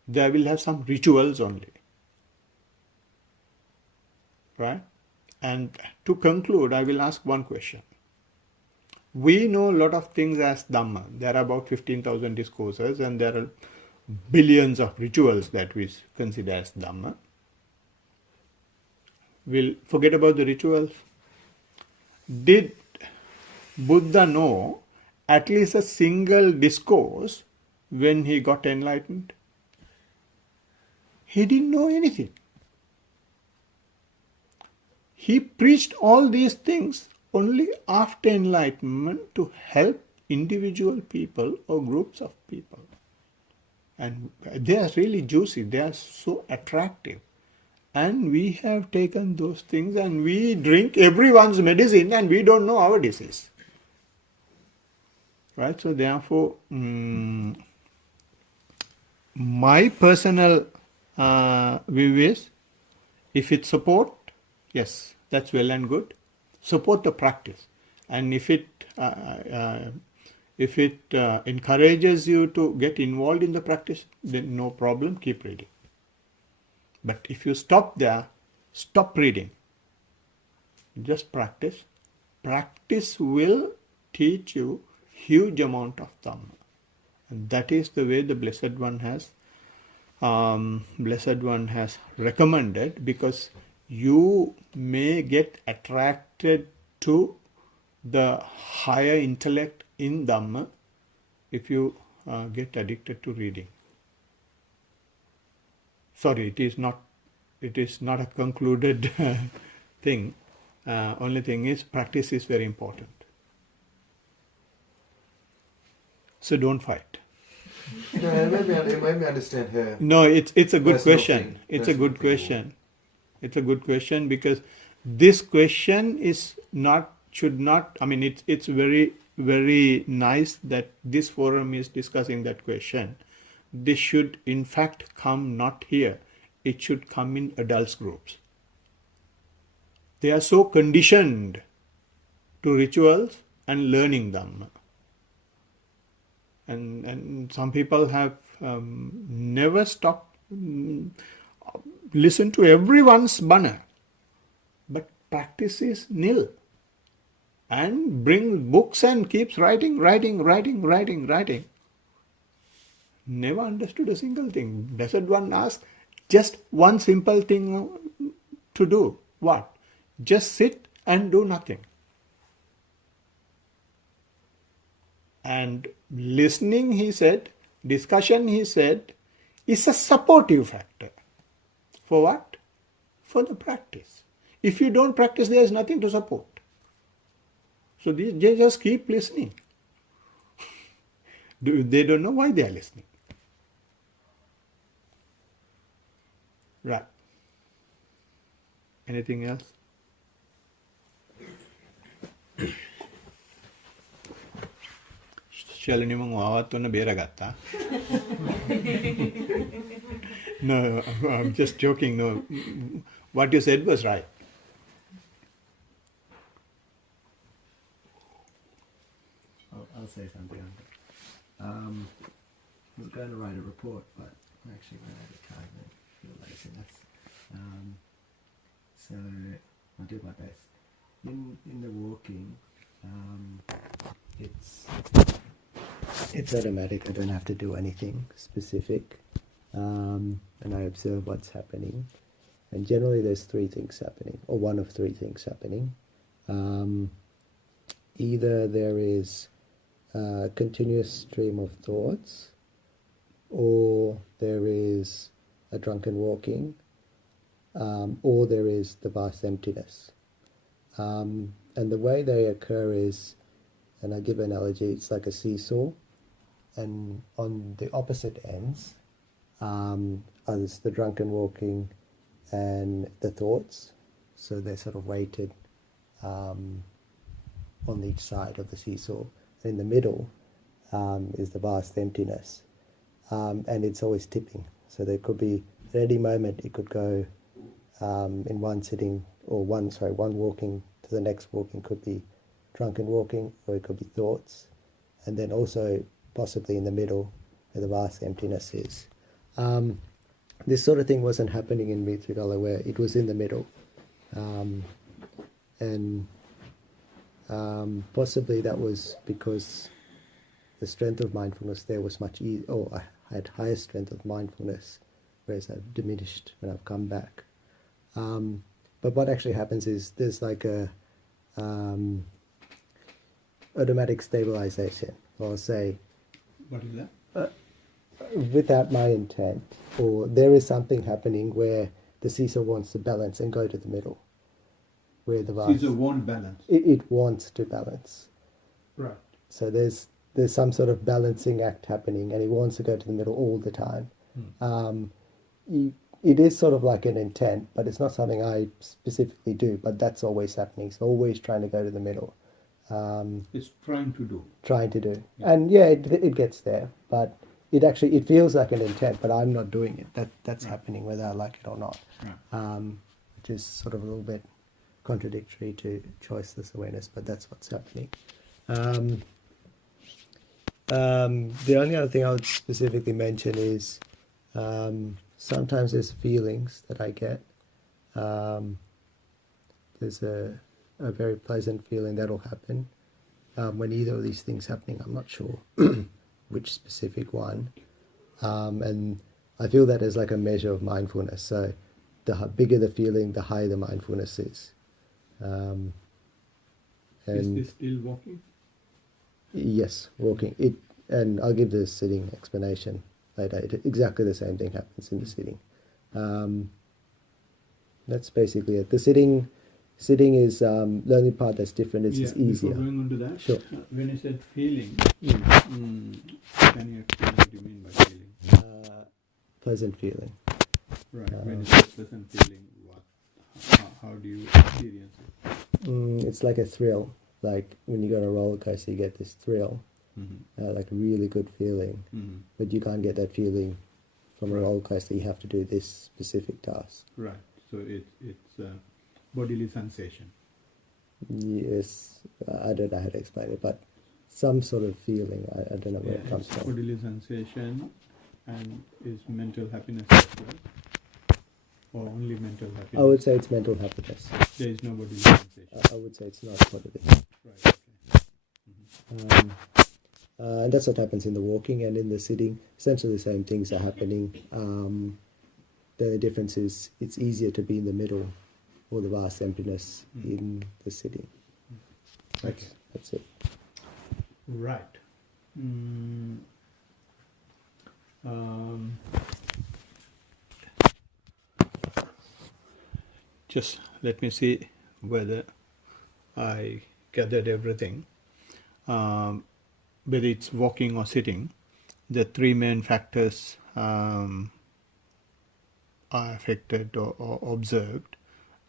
There will have some rituals only. Right? And to conclude, I will ask one question. We know a lot of things as Dhamma. There are about 15,000 discourses and there are billions of rituals that we consider as Dhamma. We'll forget about the rituals. Did Buddha know at least a single discourse when he got enlightened? He didn't know anything. He preached all these things only after enlightenment to help individual people or groups of people. And they are really juicy, they are so attractive. And we have taken those things and we drink everyone's medicine and we don't know our disease. Right? So therefore, my personal view is, if it support, yes, that's well and good. Support the practice. And if it encourages you to get involved in the practice, then no problem, keep reading. But if you stop there, stop reading. Just practice. Practice will teach you huge amount of Dhamma. And that is the way the Blessed One has recommended, because you may get attracted to the higher intellect in Dhamma if you get addicted to reading. Sorry, it is not a concluded thing. Only thing is, practice is very important. So don't fight. No, maybe understand her. No, it's a good Personal question. thing. It's a Personal good thing. question. It's a good question, because this question is not, should not, I mean, it's very, very nice that this forum is discussing that question. This should in fact come not here. It should come in adults groups. They are so conditioned to rituals and learning Dhamma. And some people have never stopped listen to everyone's Bana, but practice is nil. And bring books and keeps writing. Never understood a single thing. Blessed One asked just one simple thing to do. What? Just sit and do nothing. And listening, he said, discussion, he said, is a supportive factor. For what? For the practice. If you don't practice, there is nothing to support. So they just keep listening. They don't know why they are listening. Right. Anything else? Shalini mong wawatona beragatta. No, I'm just joking. No, what you said was right. I'll say something on that. I was going to write a report, but I actually ran out of time and feel laziness. So I'll do my best. In the walking, it's automatic. I don't have to do anything specific, and I observe what's happening. And generally, there's three things happening, or one of three things happening. Either there is a continuous stream of thoughts, or there is a drunken walking, or there is the vast emptiness. And the way they occur is, and I give an analogy, it's like a seesaw, and on the opposite ends is the drunken walking and the thoughts. So they're sort of weighted on each side of the seesaw. And in the middle is the vast emptiness, and it's always tipping. So there could be, at any moment, it could go in one sitting, or one walking to the next walking could be drunken walking, or it could be thoughts, and then also possibly in the middle where the vast emptiness is. This sort of thing wasn't happening in Mitrigala, where it was in the middle, and possibly that was because the strength of mindfulness there was much easier, or I had higher strength of mindfulness, whereas I've diminished when I've come back. But what actually happens is there's like a automatic stabilization. I'll say, What is that? Without my intent, or there is something happening where the seesaw wants to balance and go to the middle, where the vast, Seesaw won't balance. it wants to balance. Right. So there's some sort of balancing act happening, and it wants to go to the middle all the time. It is sort of like an intent, but it's not something I specifically do. But that's always happening. It's always trying to go to the middle. It's trying to do. Trying to do, and yeah, it gets there, but it feels like an intent, but I'm not doing it. That's Right. happening whether I like it or not, Right. which is sort of a little bit contradictory to choiceless awareness, but that's what's happening. The only other thing I would specifically mention is sometimes there's feelings that I get. There's a very pleasant feeling that'll happen. When either of these things happening, I'm not sure which specific one. And I feel that as like a measure of mindfulness. So the bigger the feeling, the higher the mindfulness is. Is And this still walking? yes, walking. And I'll give the sitting explanation later. Exactly the same thing happens in the sitting. That's basically it. The sitting is the only part that's different. It's just easier. Before going on to that, Sure. When you said feeling, can you explain what you mean by feeling? Pleasant feeling. Right. When you say pleasant feeling, how do you experience it? It's like a thrill. Like when you go on a roller coaster, you get this thrill, like a really good feeling. But you can't get that feeling from a roller coaster. You have to do this specific task. Right. So it's a bodily sensation. Yes, I don't know how to explain it, but some sort of feeling. I don't know where it comes It's from. bodily sensation, and is mental happiness as well, or only mental happiness? I would say it's mental happiness. There is no bodily sensation. I would say it's not what it is. Right. Okay. And that's what happens in the walking and in the sitting. Essentially the same things are happening. The only difference is it's easier to be in the middle, or the vast emptiness in the sitting. Okay. That's it. Right. Mm, um, just let me see whether I gathered everything. Whether it's walking or sitting, the three main factors are affected or observed.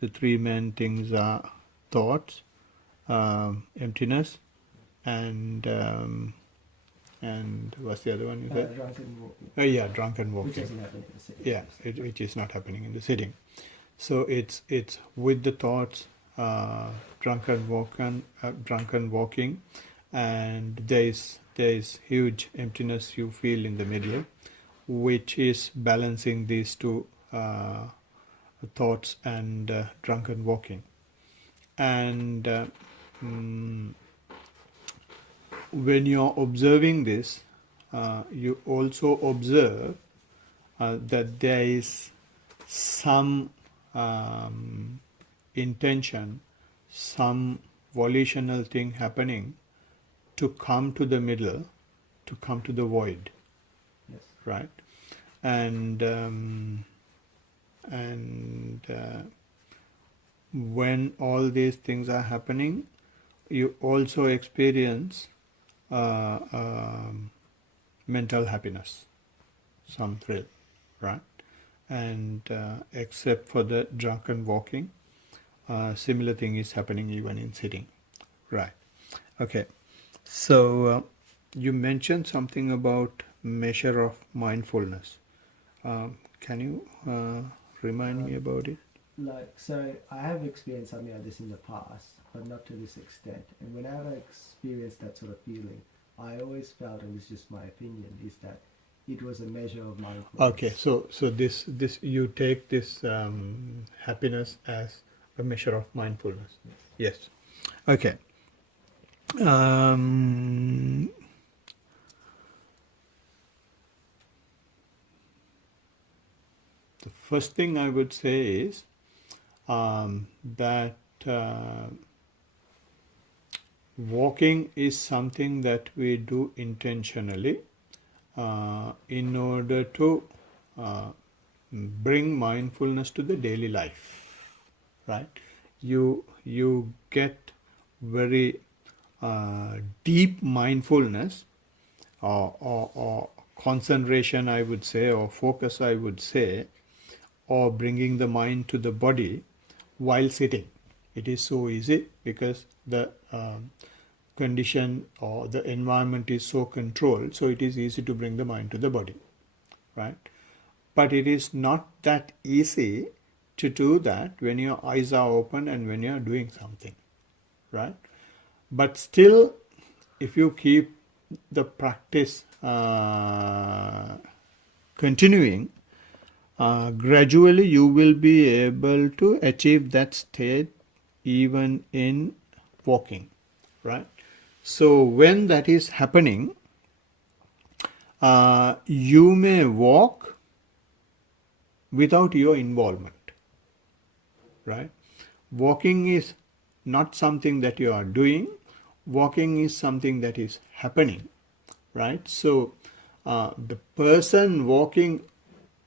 The three main things are thoughts, emptiness, and what's the other one you said? Drunken walking. Yeah, drunken Which walking. doesn't happen in the city. Yeah, which is not happening in the sitting. So it's with the thoughts, drunken walking, and there is huge emptiness you feel in the middle, which is balancing these two thoughts and drunken walking. And mm, when you're observing this, you also observe that there is some intention, some volitional thing happening to come to the middle, to come to the void, Yes. right? And when all these things are happening, you also experience uh, um, mental happiness, some thrill, right? And except for the drunken walking, similar thing is happening even in sitting, right? Okay, so you mentioned something about measure of mindfulness. Can you remind me about it? Like, so I have experienced something like this in the past, but not to this extent. And whenever I experienced that sort of feeling, I always felt, and this is just my opinion, is that it was a measure of mindfulness. Okay, so this you take this happiness as a measure of mindfulness. Yes. Okay. Um, the first thing I would say is that walking is something that we do intentionally in order to bring mindfulness to the daily life, right? You get very deep mindfulness or concentration, I would say, or focus, I would say, or bringing the mind to the body while sitting. It is so easy because the condition or the environment is so controlled, so it is easy to bring the mind to the body, right? But it is not that easy to do that when your eyes are open and when you are doing something, right? But still, if you keep the practice continuing, gradually you will be able to achieve that state even in walking, right? So when that is happening, you may walk without your involvement, right? Walking is not something that you are doing. Walking is something that is happening, right? So the person walking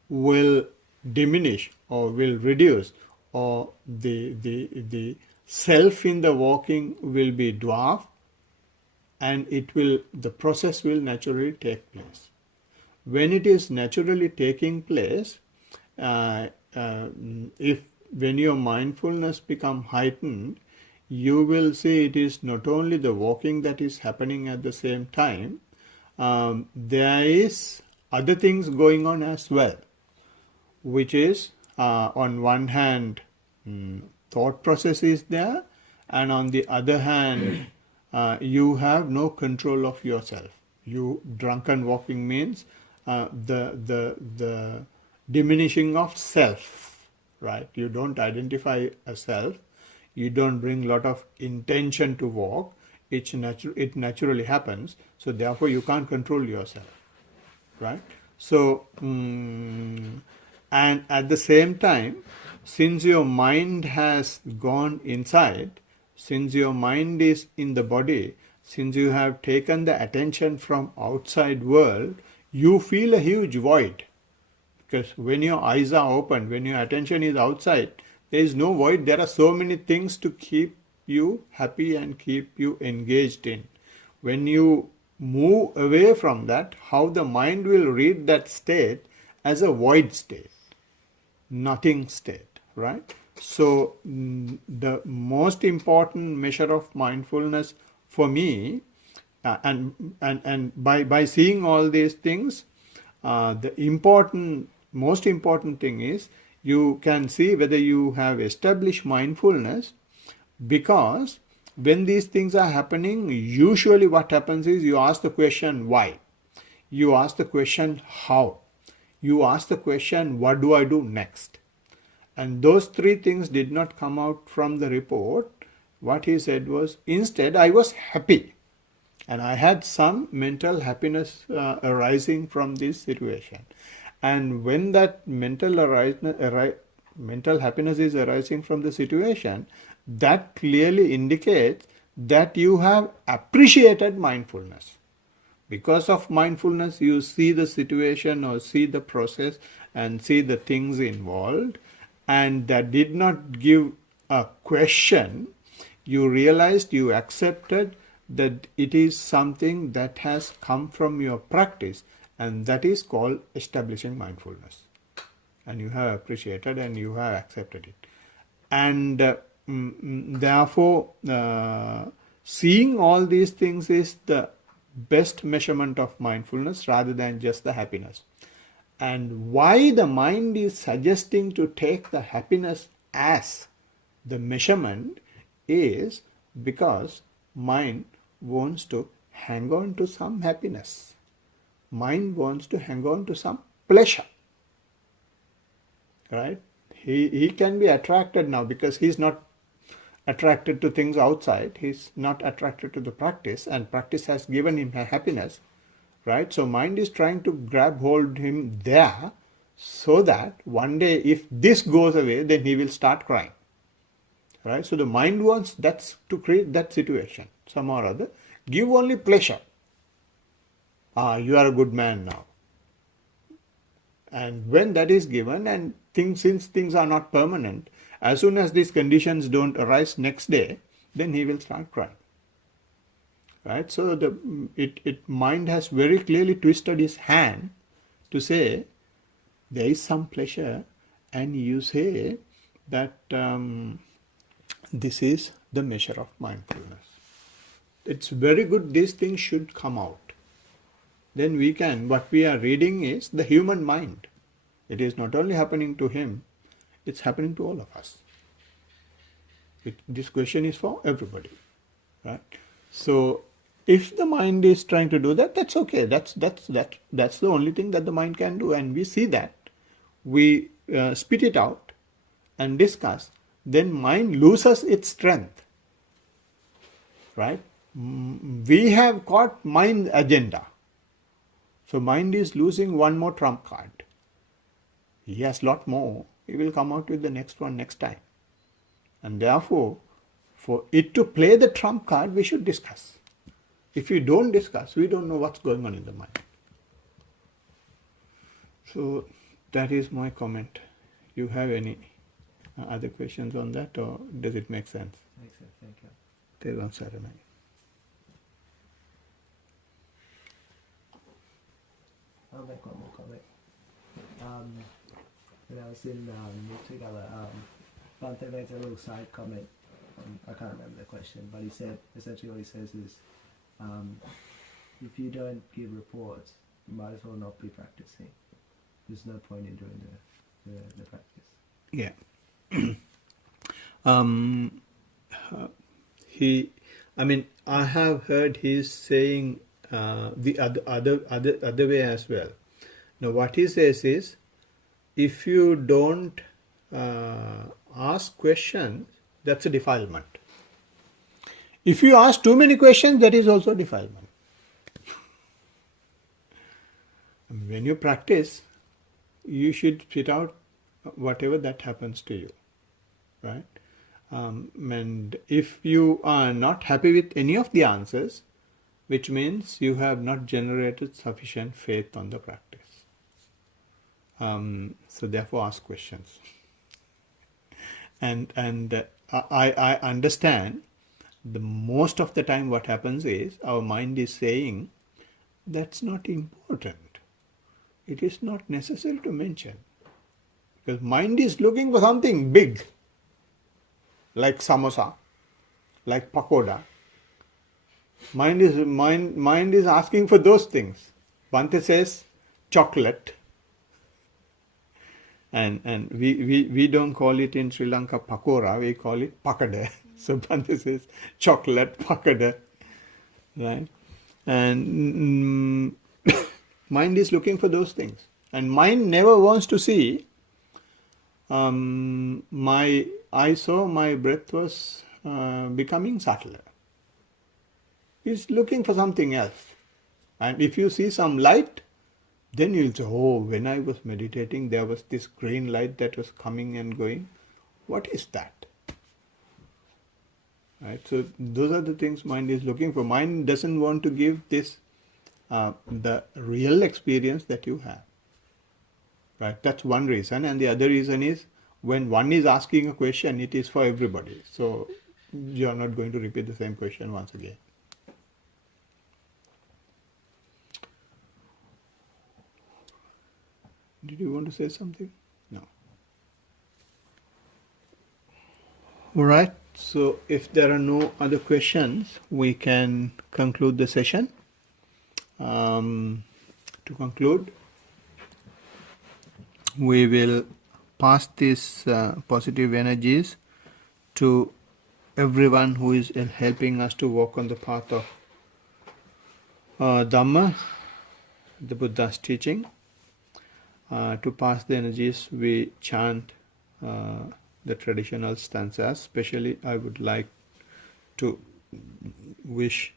will diminish or will reduce, or the self in the walking will be dwarfed, and the process will naturally take place. When it is naturally taking place, uh, uh, if when your mindfulness become heightened, you will see it is not only the walking that is happening at the same time, there is other things going on as well, which is on one hand thought process is there, and on the other hand you have no control of yourself. You drunken walking means the diminishing of self, right? You don't identify a self, you don't bring lot of intention to walk. It naturally happens, so therefore you can't control yourself, right? So and at the same time, since your mind has gone inside, since your mind is in the body, since you have taken the attention from outside world, you feel a huge void. Because when your eyes are open, when your attention is outside, there is no void. There are so many things to keep you happy and keep you engaged in. When you move away from that, how the mind will read that state as a void state, nothing state, right? So the most important measure of mindfulness for me, and by seeing all these things, the most important thing is you can see whether you have established mindfulness, because when these things are happening, usually what happens is you ask the question why, you ask the question how, you ask the question what do I do next. And those three things did not come out from the report. What he said was, instead I was happy and I had some mental happiness arising from this situation. And when that mental happiness is arising from the situation, that clearly indicates that you have appreciated mindfulness. Because of mindfulness, you see the situation or see the process and see the things involved, and that did not give a question. You realized, you accepted that it is something that has come from your practice, and that is called establishing mindfulness. And you have appreciated and you have accepted it. And therefore, seeing all these things is the best measurement of mindfulness rather than just the happiness. And why the mind is suggesting to take the happiness as the measurement is because mind wants to hang on to some happiness. Mind wants to hang on to some pleasure. Right? He can be attracted now because he's not attracted to things outside. He's not attracted to the practice, and practice has given him happiness. Right? So mind is trying to grab hold him there so that one day if this goes away, then he will start crying. Right? So the mind wants that's to create that situation somehow or other. Give only pleasure. You are a good man now. And when that is given, and since things are not permanent, as soon as these conditions don't arise next day, then he will start crying. Right? So the mind has very clearly twisted his hand to say there is some pleasure, and you say that this is the measure of mindfulness. It's very good these things should come out. Then what we are reading is the human mind. It is not only happening to him, it's happening to all of us. This question is for everybody. Right? So if the mind is trying to do that, that's okay. That's the only thing that the mind can do. And we see that. We spit it out and discuss. Then mind loses its strength. Right? We have got mind agenda. So mind is losing one more trump card. He has a lot more. He will come out with the next one next time. And therefore, for it to play the trump card, we should discuss. If we don't discuss, we don't know what's going on in the mind. So that is my comment. You have any other questions on that, or does it make sense? Makes sense, thank you. Tevan Saranai. I'll make one more comment. When I was in Mutugala, Bante made a little side comment. I can't remember the question, but he said, essentially what he says is, if you don't give reports, you might as well not be practicing. There's no point in doing the practice. Yeah. I have heard he's saying the other way as well. Now, what he says is, if you don't ask questions, that's a defilement. If you ask too many questions, that is also defilement. When you practice, you should spit out whatever that happens to you, right? And if you are not happy with any of the answers, which means you have not generated sufficient faith on the practice. So therefore ask questions. And I understand the most of the time what happens is our mind is saying that's not important. It is not necessary to mention. Because mind is looking for something big, like samosa, like pakoda. Mind is asking for those things. Bhante says chocolate, and we don't call it in Sri Lanka pakora, we call it pakada. So Bhante says chocolate pakada, right? And mind is looking for those things, and mind never wants to see. I saw my breath was becoming subtler. He's looking for something else. And if you see some light, then you'll say, oh, when I was meditating, there was this green light that was coming and going. What is that? Right? So those are the things mind is looking for. Mind doesn't want to give this, the real experience that you have. Right? That's one reason. And the other reason is when one is asking a question, it is for everybody. So you are not going to repeat the same question once again. Did you want to say something? No. All right. So if there are no other questions, we can conclude the session. To conclude, we will pass these positive energies to everyone who is helping us to walk on the path of Dhamma, the Buddha's teaching. To pass the energies, we chant the traditional stanzas. Especially, I would like to wish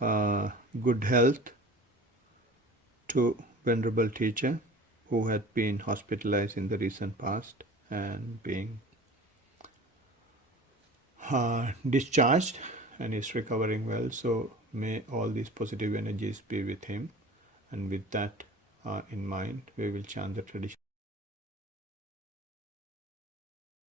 good health to Venerable Teacher, who had been hospitalized in the recent past and being discharged and is recovering well. So may all these positive energies be with him. And with that in mind, we will chant the tradition.